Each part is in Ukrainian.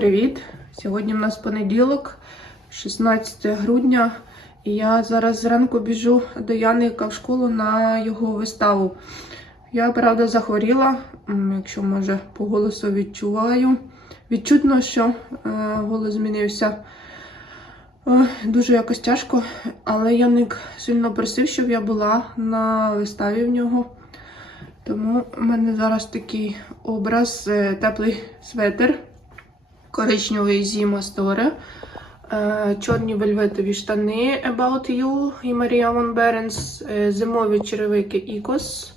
привіт! Сьогодні в нас понеділок, 16 грудня, і я зараз зранку біжу до Яника в школу на його виставу. Я, правда, захворіла, якщо може по голосу відчуваю. Відчутно, що е, голос змінився. Дуже якось тяжко, але Яник сильно просив, щоб я була на виставі в нього. Тому в мене зараз такий образ, е, теплий светр, коричневий Zima Store, е, чорні вельветові штани About You і Maria Von Berens, зимові черевики Ікос,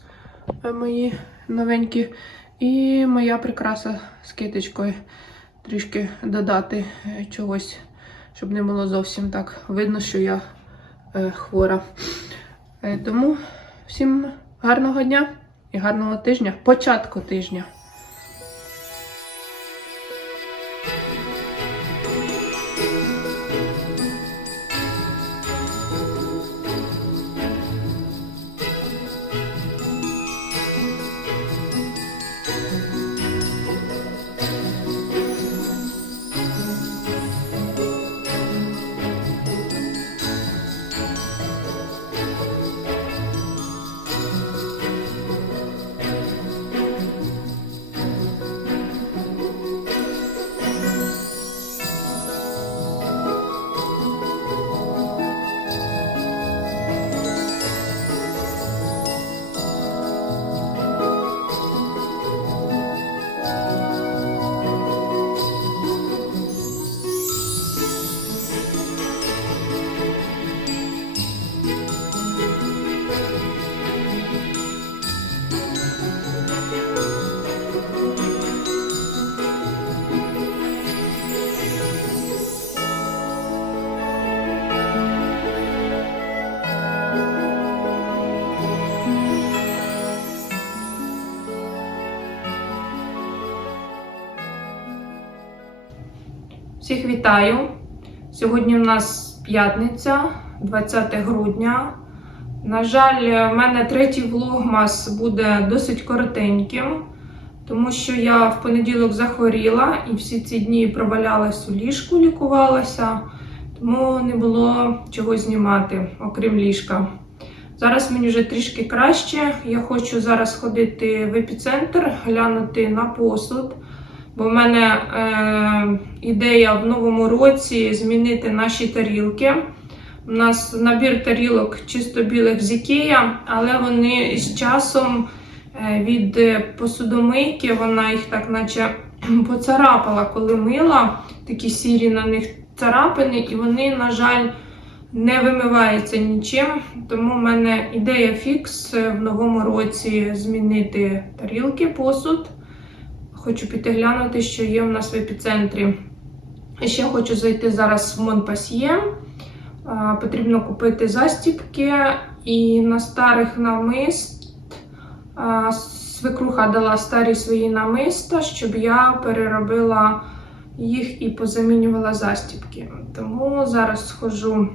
е, мої новенькі, і моя прикраса з китичкою. Трішки додати е, чогось, щоб не було зовсім так видно, що я хвора. Тому всім гарного дня і гарного тижня, початку тижня. Всіх вітаю! Сьогодні у нас п'ятниця, 20 грудня. На жаль, в мене третій влогмас буде досить коротеньким, тому що я в понеділок захворіла і всі ці дні провалялась у ліжку, лікувалася, тому не було чого знімати, окрім ліжка. Зараз мені вже трішки краще. Я хочу зараз ходити в епіцентр, глянути на посуд. Бо в мене е, ідея в новому році змінити наші тарілки. У нас набір тарілок чисто білих з Ікея, але вони з часом е, від е, посудомийки, вона їх так наче поцарапала, коли мила, такі сірі на них царапини, і вони, на жаль, не вимиваються нічим. Тому в мене ідея фікс е, в новому році змінити тарілки, посуд. Хочу піти глянути, що є у нас в епіцентрі. Ще хочу зайти зараз в Монпасьє. Потрібно купити застіпки і на старих намист. Свекруха дала старі свої намиста, щоб я переробила їх і позамінювала застіпки. Тому зараз схожу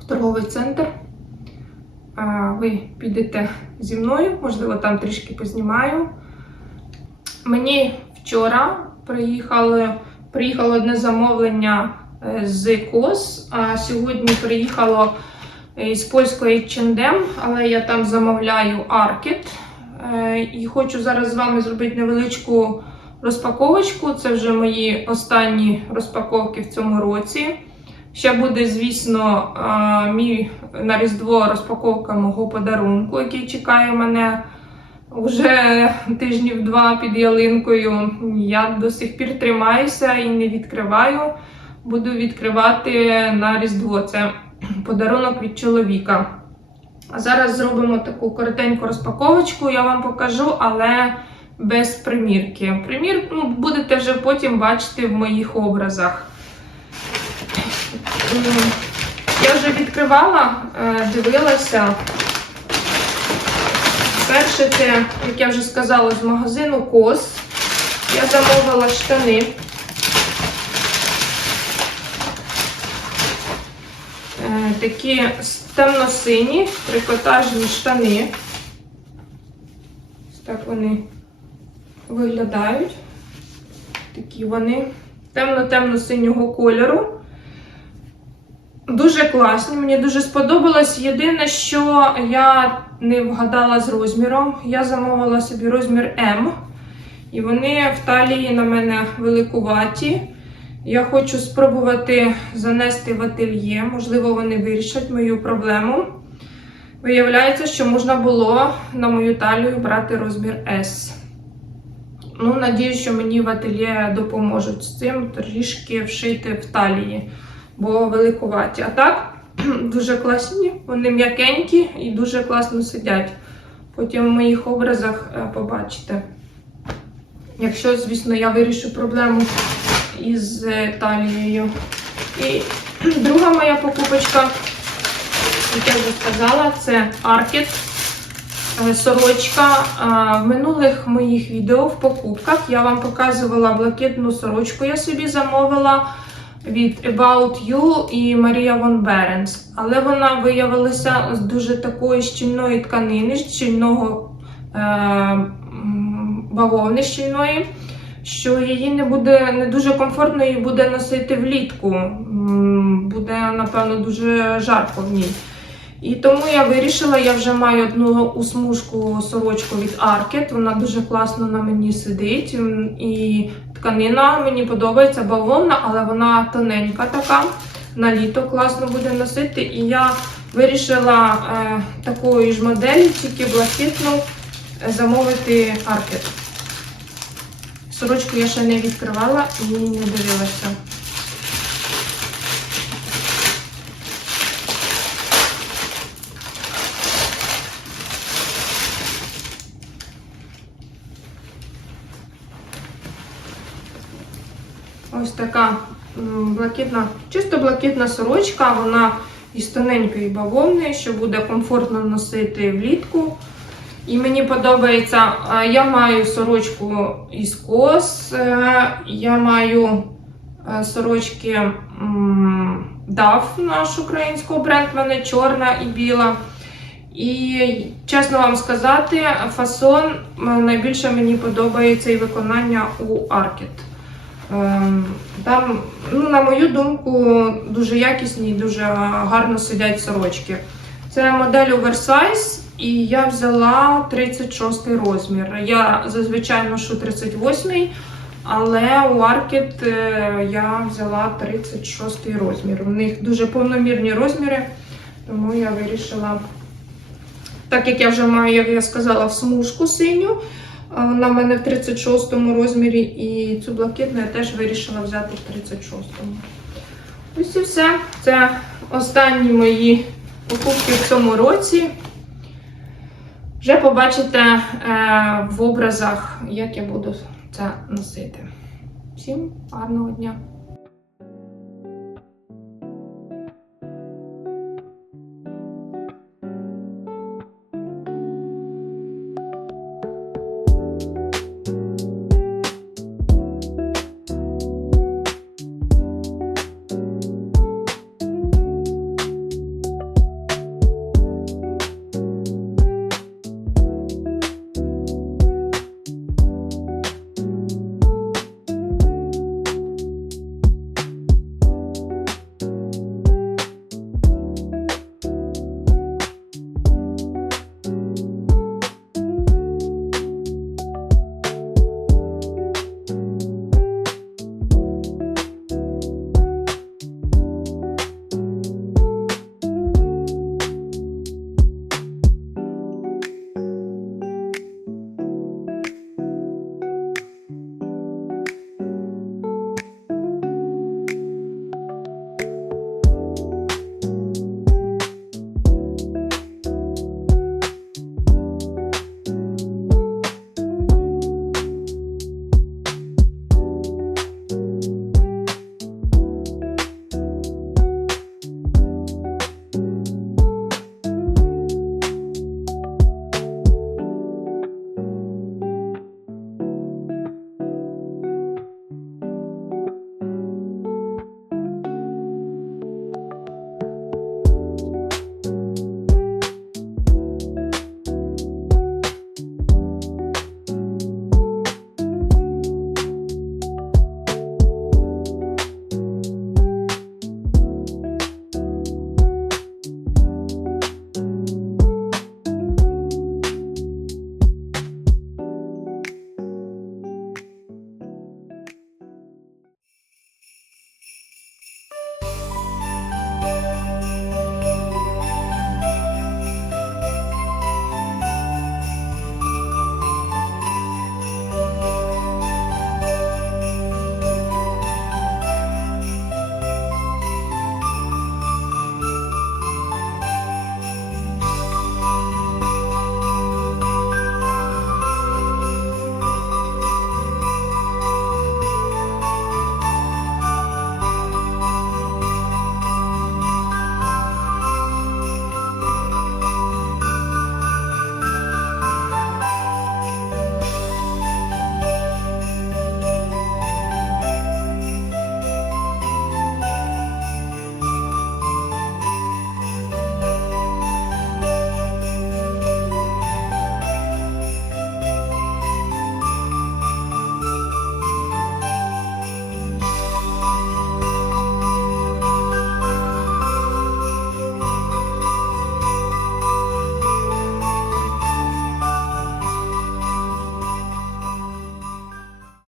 в торговий центр. Ви підете зі мною, можливо, там трішки познімаю. Мені вчора приїхало, приїхало одне замовлення е, з КОС, а сьогодні приїхало із польського H&M, але я там замовляю Аркет. І хочу зараз з вами зробити невеличку розпаковочку. Це вже мої останні розпаковки в цьому році. Ще буде, звісно, е, мій на Різдво розпаковка мого подарунку, який чекає мене. Уже тижнів два під ялинкою я до сих пір тримаюся і не відкриваю. Буду відкривати на Різдво. Це подарунок від чоловіка. А зараз зробимо таку коротеньку розпаковочку, я вам покажу, але без примірки. Примір ну, будете вже потім бачити в моїх образах. Я вже відкривала, е, дивилася. Перше, це, як я вже сказала, з магазину Кос. Я замовила штани. Е, Такі темно-сині трикотажні штани. Так вони виглядають. Такі вони темно-темно-синього кольору. Дуже класні, мені дуже сподобалось. Єдине, що я не вгадала з розміром. Я замовила собі розмір М. І вони в талії на мене великуваті. Я хочу спробувати занести в ательє. Можливо, вони вирішать мою проблему. Виявляється, що можна було на мою талію брати розмір S. Ну, надіюсь, що мені в ательє допоможуть з цим трішки вшити в талії, бо великуваті. А так, дуже класні, вони м'якенькі і дуже класно сидять. Потім в моїх образах е, побачите. Якщо, звісно, я вирішу проблему із е, талією. І друга моя покупочка, як я вже сказала, це Аркет. Сорочка. В минулих моїх відео в покупках я вам показувала блакитну сорочку, я собі замовила від About You і Марія Вон Беренс. Але вона виявилася з дуже такої щільної тканини, щільного е, бавовни щільної, що її не буде не дуже комфортно її буде носити влітку. Буде, напевно, дуже жарко в ній. І тому я вирішила, я вже маю одну усмужку сорочку від Arket, вона дуже класно на мені сидить. І тканина мені подобається бавовна, але вона тоненька така. На літо класно буде носити. І я вирішила е, такої ж моделі, тільки блакитну, е, замовити Arket. Сорочку я ще не відкривала і не дивилася. Ось така блакитна, чисто блакитна сорочка, вона із тоненької бавовни, що буде комфортно носити влітку. І мені подобається, я маю сорочку із кос, е, я маю е, сорочки DAF, наш український бренд, в мене чорна і біла. І чесно вам сказати, фасон найбільше мені подобається і виконання у Arket. Ем, Там, ну, на мою думку, дуже якісні і дуже гарно сидять сорочки. Це модель Oversize, і я взяла 36 розмір. Я зазвичай ношу 38, але у Arket е, я взяла 36 розмір. У них дуже повномірні розміри, тому я вирішила, так як я вже маю, як я сказала, в смужку синю. Вона в мене в 36-му розмірі, і цю блакитну я теж вирішила взяти в 36-му. Ось і все. Це останні мої покупки в цьому році. Вже побачите е, в образах, як я буду це носити. Всім гарного дня!